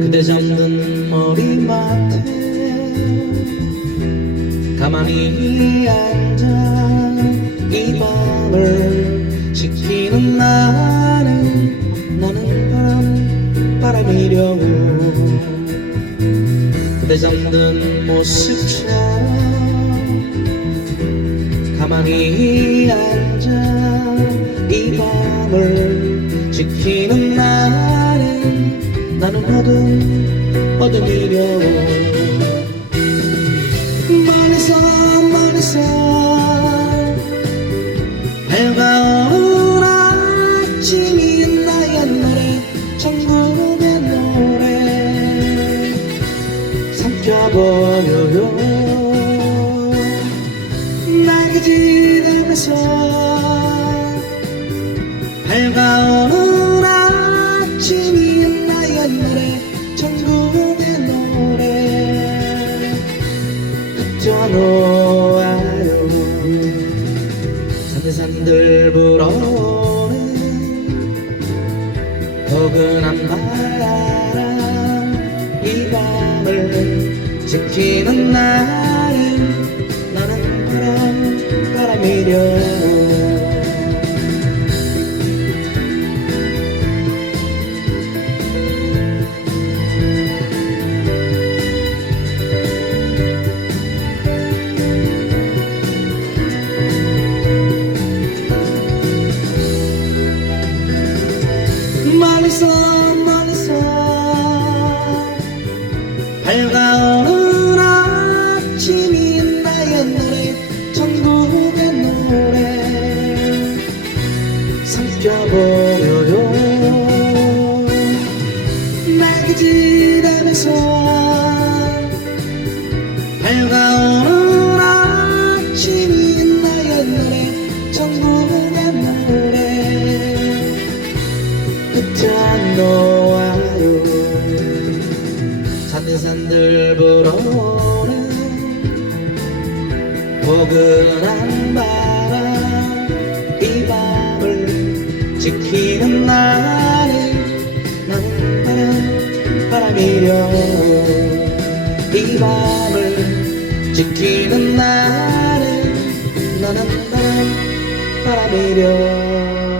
그대 잠든 머리맡에 가만히 앉아 이 밤을 지키는 나는 나는 바람 바람이려고. 그대 잠든 모습처럼 가만히 앉아 이 밤을 지키는 나는 나는 어둠 어둠이려고 멀리서 멀리서 밝아오는 아침이 나의 노래 천국의 노래 삼켜버려요 날개짓하면서 밝아 오는 아침이 나의 노래? 천국의 노래. 흩어놓아요. 산들산들 불어오는 포근한 바람 이 밤을 지키는 나 멀리서 멀리서. 밝아오는 아침이 나의 노래 천국의 노래 삼켜버려요. 날개짓하면서 밝아오는 산들산들 불어오는 포근한 바람 이 밤을 지키는 나는 나는 바람 바람이려 이 밤을 지키는 나는 나는 바람 바람이려